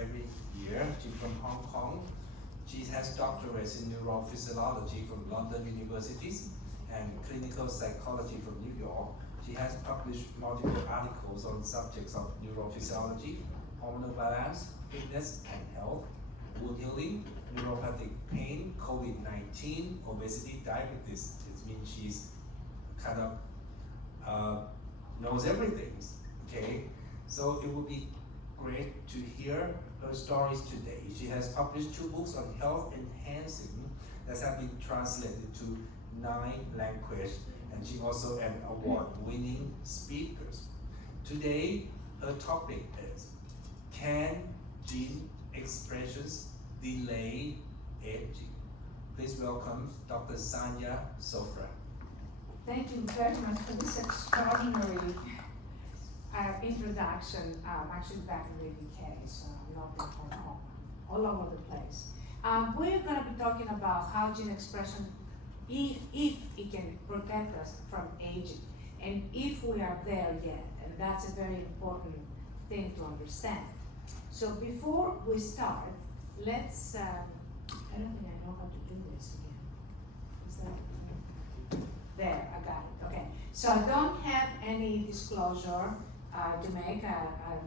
every year. She's from Hong Kong. She has doctorates in neurophysiology from London universities and clinical psychology from New York. She has published multiple articles on subjects of neurophysiology, hormonal balance, fitness and health, wound healing, neuropathic pain, COVID-19, obesity, diabetes. It means she's kind of knows everything, okay? So it would be great to hear her stories today. She has published 2 books on health enhancing that have been translated to 9 languages, and she also an award-winning speaker. Today, her topic is, can gene expressions delay aging? Please welcome Dr. Xanya Sofra. Thank you very much for this extraordinary introduction. I'm actually back in the UK, so I'm not in Hong Kong, all over the place. We're going to be talking about how gene expression, if it can protect us from aging, and if we are there yet, and that's a very important thing to understand. So before we start, let's, I don't think I know how to do this again. Is that, there, I got it, okay. So I don't have any disclosure to make,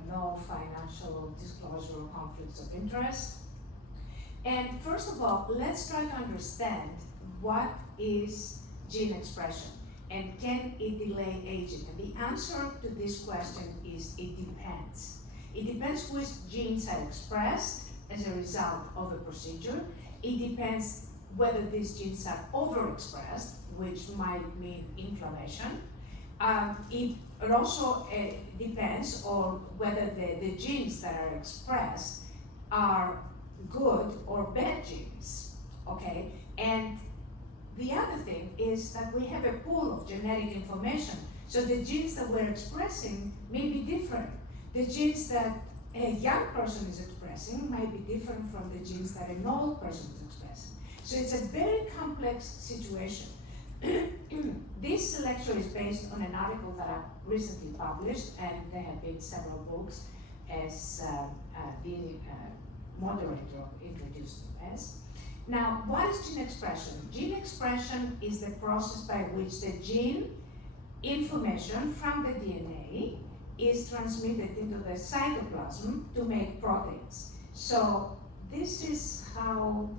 no financial disclosure or conflicts of interest. And first of all, let's try to understand what is gene expression and can it delay aging? And the answer to this question is it depends. It depends which genes are expressed as a result of a procedure. It depends whether these genes are overexpressed, which might mean inflammation. It also depends on whether the genes that are expressed are good or bad genes, okay? And the other thing is that we have a pool of genetic information. So the genes that we're expressing may be different. The genes that a young person is expressing might be different from the genes that an old person is expressing. So it's a very complex situation. This lecture is based on an article that I recently published, and there have been several books as the moderator introduced me as. Now, what is gene expression? Gene expression is the process by which the gene information from the DNA is transmitted into the cytoplasm to make proteins. So this is how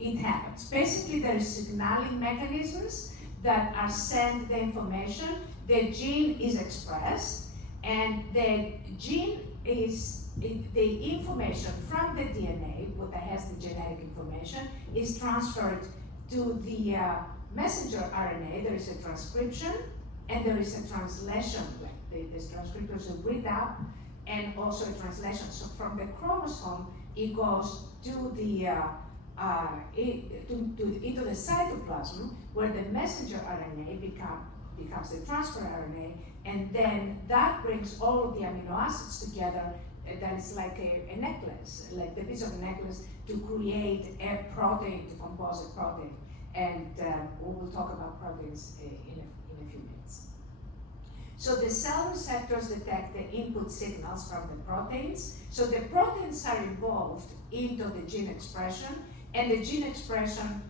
it happens. Basically, there is signaling mechanisms that are send the information, the gene is expressed, and the gene is, the information from the DNA, what that has the genetic information, is transferred to the messenger RNA. There is a transcription and there is a translation. Like this transcription is a read up and also a translation. So from the chromosome, it goes to the into the cytoplasm, where the messenger RNA becomes the transfer RNA, and then that brings all of the amino acids together. That is like a necklace, like the piece of a necklace, to create a protein, to compose a protein. And we will talk about proteins in a few minutes. So the cell receptors detect the input signals from the proteins. So the proteins are involved into the gene expression, and the gene expression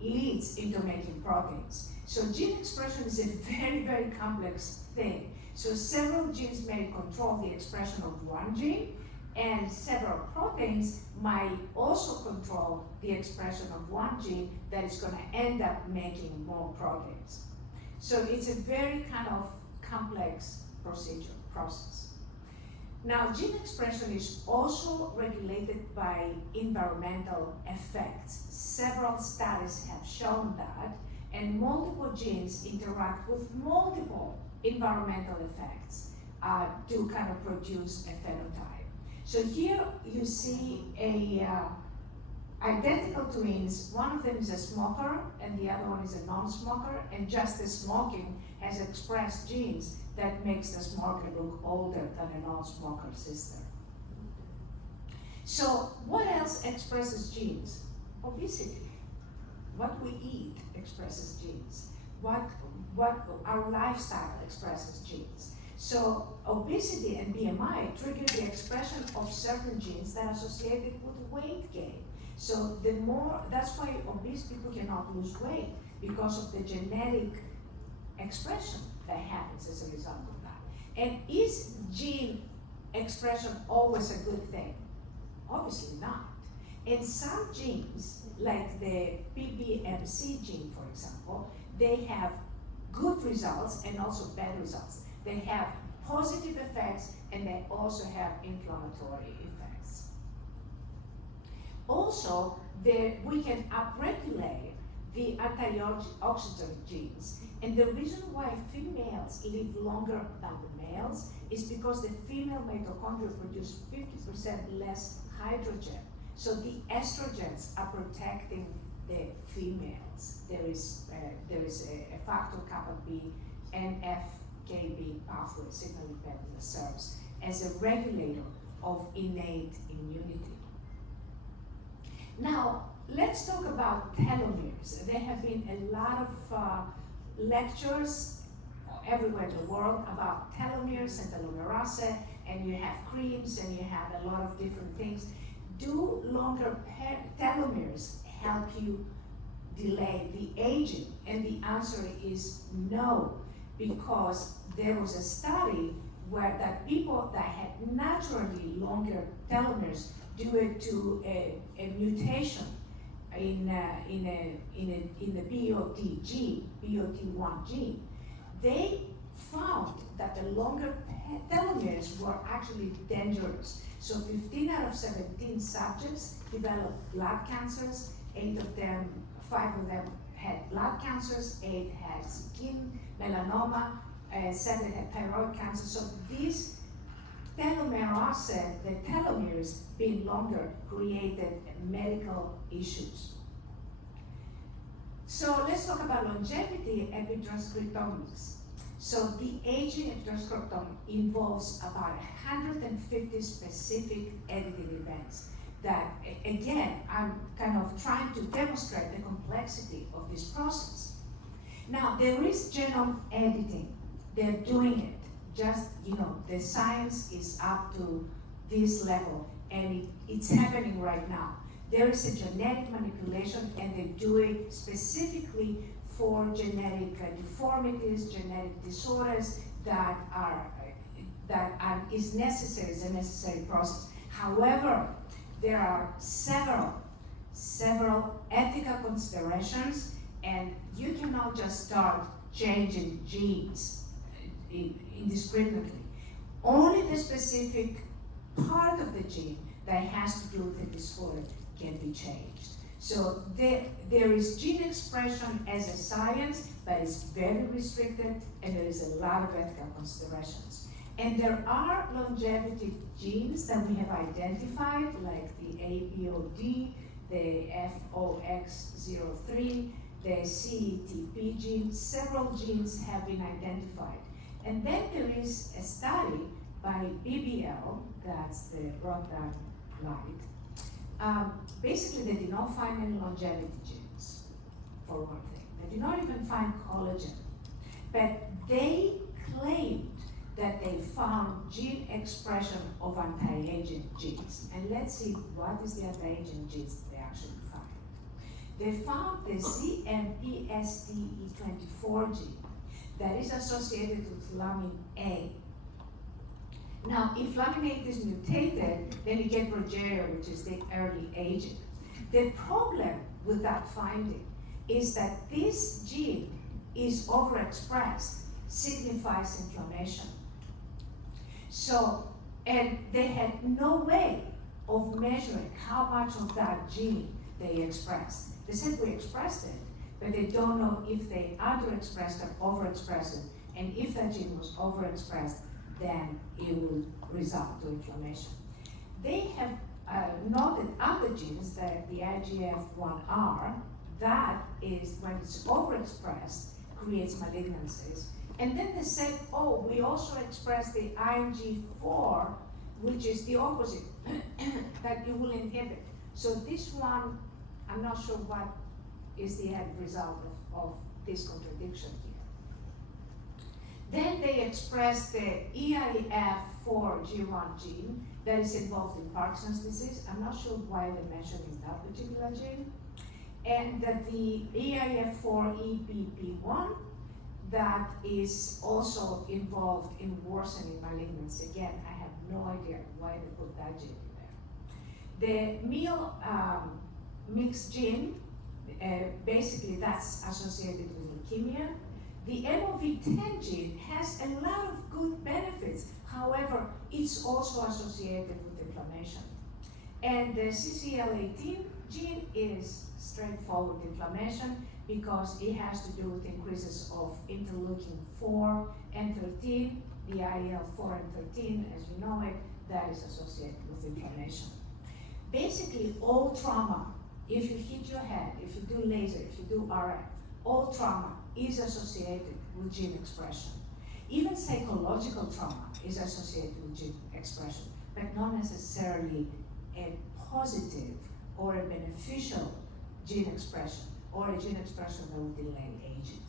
leads into making proteins. So gene expression is a very, very complex thing. So several genes may control the expression of one gene, and several proteins might also control the expression of one gene that is going to end up making more proteins. So it's a very kind of complex process. Now, gene expression is also regulated by environmental effects. Several studies have shown that, and multiple genes interact with multiple environmental effects to kind of produce a phenotype. So here you see a identical twins. One of them is a smoker and the other one is a non-smoker, and just the smoking has expressed genes that makes the smoker look older than a non-smoker sister. So what else expresses genes? Obesity. What we eat expresses genes. What our lifestyle expresses genes. So obesity and BMI trigger the expression of certain genes that are associated with weight gain. So that's why obese people cannot lose weight, because of the genetic expression that happens as a result of that. And is gene expression always a good thing? Obviously not. And some genes, like the PBMC gene, for example, they have good results and also bad results. They have positive effects and they also have inflammatory effects. Also, we can upregulate the antioxidant genes. And the reason why females live longer than the males is because the female mitochondria produce 50% less hydrogen. So the estrogens are protecting the females. There is a factor kappa B NF-κB pathway signaling pathway that serves as a regulator of innate immunity. Now, let's talk about telomeres. There have been a lot of lectures everywhere in the world about telomeres and telomerase, and you have creams and you have a lot of different things. Do longer telomeres help you delay the aging? And the answer is no, because there was a study where that people that had naturally longer telomeres due to a mutation in the BOT gene, BOT1 gene, they found that the longer telomeres were actually dangerous. So 15 out of 17 subjects developed blood cancers. 5 of them had blood cancers, 8 had skin melanoma, 7 had thyroid cancer. So these telomerase, the telomeres being longer, created medical issues. So let's talk about longevity epitranscriptomics. So the aging epitranscriptome involves about 150 specific editing events that, again, I'm kind of trying to demonstrate the complexity of this process. Now, there is genome editing. They're doing it. Just, the science is up to this level, and it's happening right now. There is a genetic manipulation, and they do it specifically for genetic deformities, genetic disorders that is necessary, it's a necessary process. However, there are several ethical considerations, and you cannot just start changing genes indiscriminately. Only the specific part of the gene that has to do with the disorder can be changed. So there is gene expression as a science, but it's very restricted, and there is a lot of ethical considerations. And there are longevity genes that we have identified, like the APOD, the FOX03, the CETP gene. Several genes have been identified. And then there is a study by BBL, that's the broadband light. Basically, they did not find any longevity genes, for one thing. They did not even find collagen. But they claimed that they found gene expression of anti-aging genes. And let's see, what is the anti-aging genes they actually found? They found the CMPSTE24 gene that is associated with lamin A. Now, if lamin A is mutated, then you get progeria, which is the early aging. The problem with that finding is that this gene is overexpressed, signifies inflammation. So, and they had no way of measuring how much of that gene they expressed. They said we expressed it, but they don't know if they underexpressed or overexpressed it. And if that gene was overexpressed, then it will result to inflammation. They have noted other genes, that the IGF-1R, that is when it's overexpressed, creates malignancies. And then they said, oh, we also express the IMG4, which is the opposite, that it will inhibit. So this one, I'm not sure what is the end result of this contradiction here. Then they express the EIF4G1 gene that is involved in Parkinson's disease. I'm not sure why they're mentioning that particular gene. And that the EIF4EBP1 that is also involved in worsening malignancy. Again, I have no idea why they put that gene in there. The meal mixed gene, basically that's associated with leukemia. The MOV10 gene has a lot of good benefits. However, it's also associated with inflammation. And the CCL18 gene is straightforward inflammation because it has to do with increases of interleukin 4 and 13, the IL-4 and 13, as you know it, that is associated with inflammation. Basically, all trauma, if you hit your head, if you do laser, if you do RF, all trauma is associated with gene expression. Even psychological trauma is associated with gene expression, but not necessarily a positive or a beneficial gene expression, or a gene expression that will delay aging.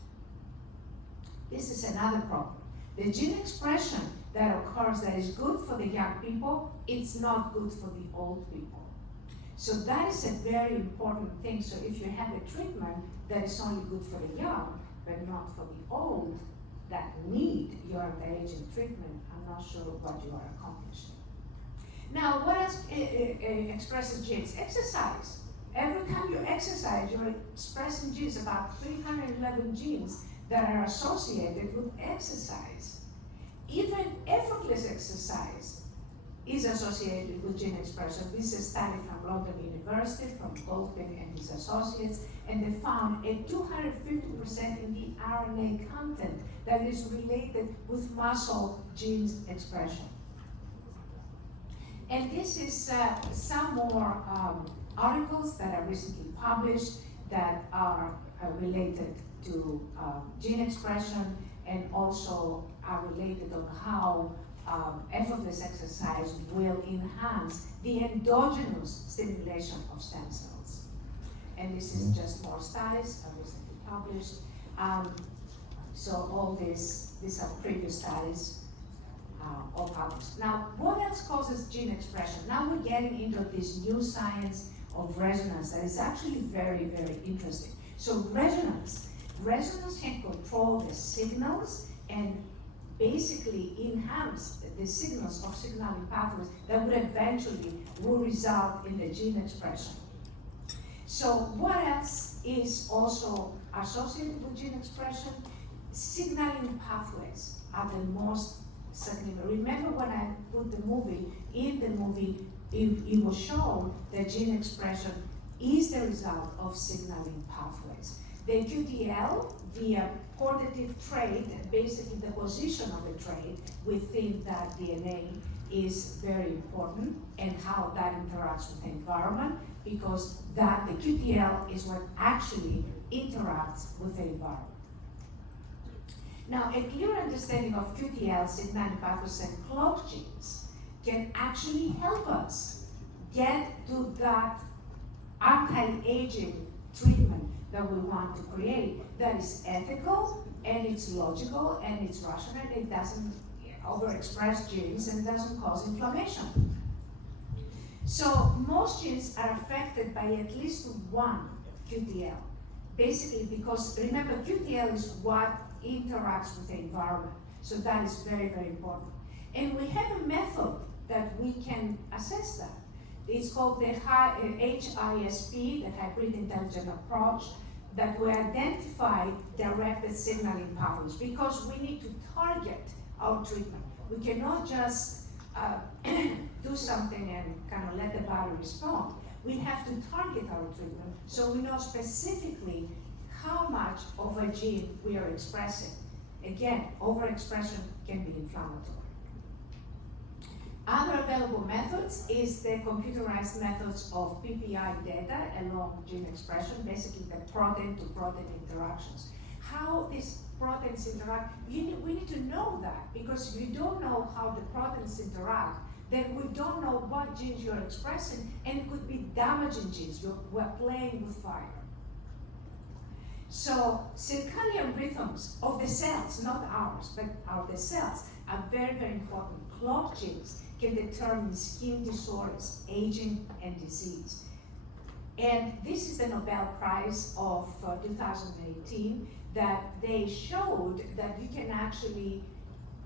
This is another problem. The gene expression that occurs that is good for the young people, it's not good for the old people. So that is a very important thing. So if you have a treatment that is only good for the young, but not for the old that need your anti-aging treatment, I'm not sure what you are accomplishing. Now, what else expresses genes? Exercise. Every time you exercise, you're expressing genes, about 311 genes that are associated with exercise. Even effortless exercise is associated with gene expression. This is a study from London University, from Goldman and his associates, and they found a 250% in the RNA content that is related with muscle genes expression. And this is some more articles that are recently published that are related to gene expression, and also are related on how effortless exercise will enhance the endogenous stimulation of stem cells. And this is just more studies recently published. So all these are previous studies all published. Now, what else causes gene expression? Now we're getting into this new science of resonance that is actually very, very interesting. So resonance can control the signals and basically enhance the signals of signaling pathways that would eventually result in the gene expression. So what else is also associated with gene expression? Signaling pathways are the most significant. Remember when I put the movie, in the movie, it was shown that gene expression is the result of signaling pathways. The QTL, the portative trait, basically the position of the trait within that DNA is very important, and how that interacts with the environment, because the QTL is what actually interacts with the environment. Now, a clear understanding of QTL, signaling pathways, and clock genes can actually help us get to that anti-aging treatment that we want to create, that is ethical, and it's logical, and it's rational, and it doesn't overexpress genes, and it doesn't cause inflammation. So most genes are affected by at least one QTL, basically because, remember, QTL is what interacts with the environment. So that is very, very important. And we have a method that we can assess that. It's called the HISP, the Hybrid Intelligent Approach, that will identify directed signaling pathways, because we need to target our treatment. We cannot just do something and kind of let the body respond. We have to target our treatment so we know specifically how much of a gene we are expressing. Again, overexpression can be inflammatory. Other available methods is the computerized methods of PPI data along gene expression, basically the protein-to-protein interactions. How these proteins interact, we need to know that, because if you don't know how the proteins interact, then we don't know what genes you're expressing, and it could be damaging genes. We're playing with fire. So circadian rhythms of the cells, not ours, but of the cells, are very, very important. Clock genes can determine skin disorders, aging, and disease. And this is the Nobel Prize of 2018, that they showed that you can actually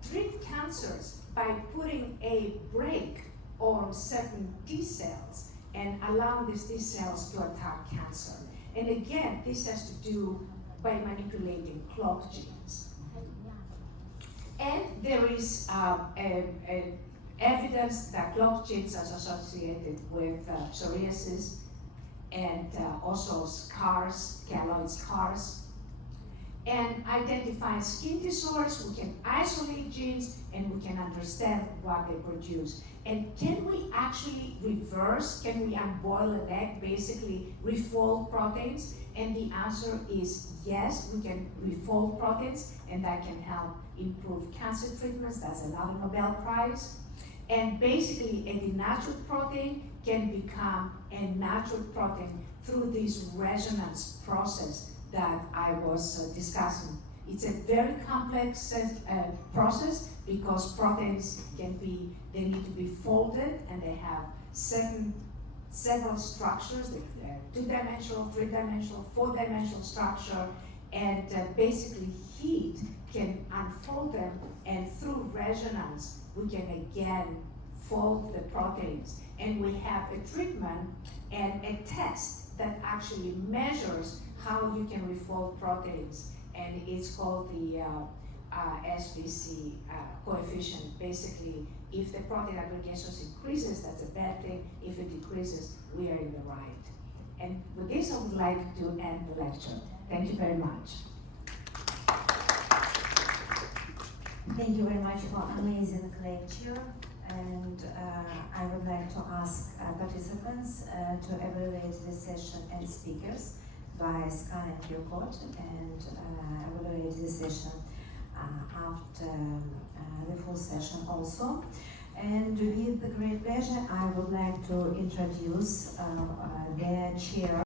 treat cancers by putting a brake on certain T cells and allowing these T cells to attack cancer. And again, this has to do by manipulating clock genes. And there is evidence that clock genes are associated with psoriasis and also scars, keloid scars. And identifying skin disorders, we can isolate genes and we can understand what they produce. And can we actually reverse, can we unboil an egg, basically refold proteins? And the answer is yes, we can refold proteins, and that can help improve cancer treatments. That's another Nobel Prize. And basically, a denatured protein can become a natural protein through this resonance process that I was discussing. It's a very complex process because proteins they need to be folded, and they have several structures, two-dimensional, three-dimensional, four-dimensional structure, and basically heat can unfold them, and through resonance, we can again fold the proteins. And we have a treatment and a test that actually measures how you can refold proteins, and it's called the SBC coefficient. Basically, if the protein aggregations increases, that's a bad thing. If it decreases, we are in the right. And with this, I would like to end the lecture. Thank you very much. Thank you very much for amazing lecture. And I would like to ask participants to evaluate this session and speakers by scanning QR code, and evaluate this session after the full session also. And with great pleasure, I would like to introduce the chair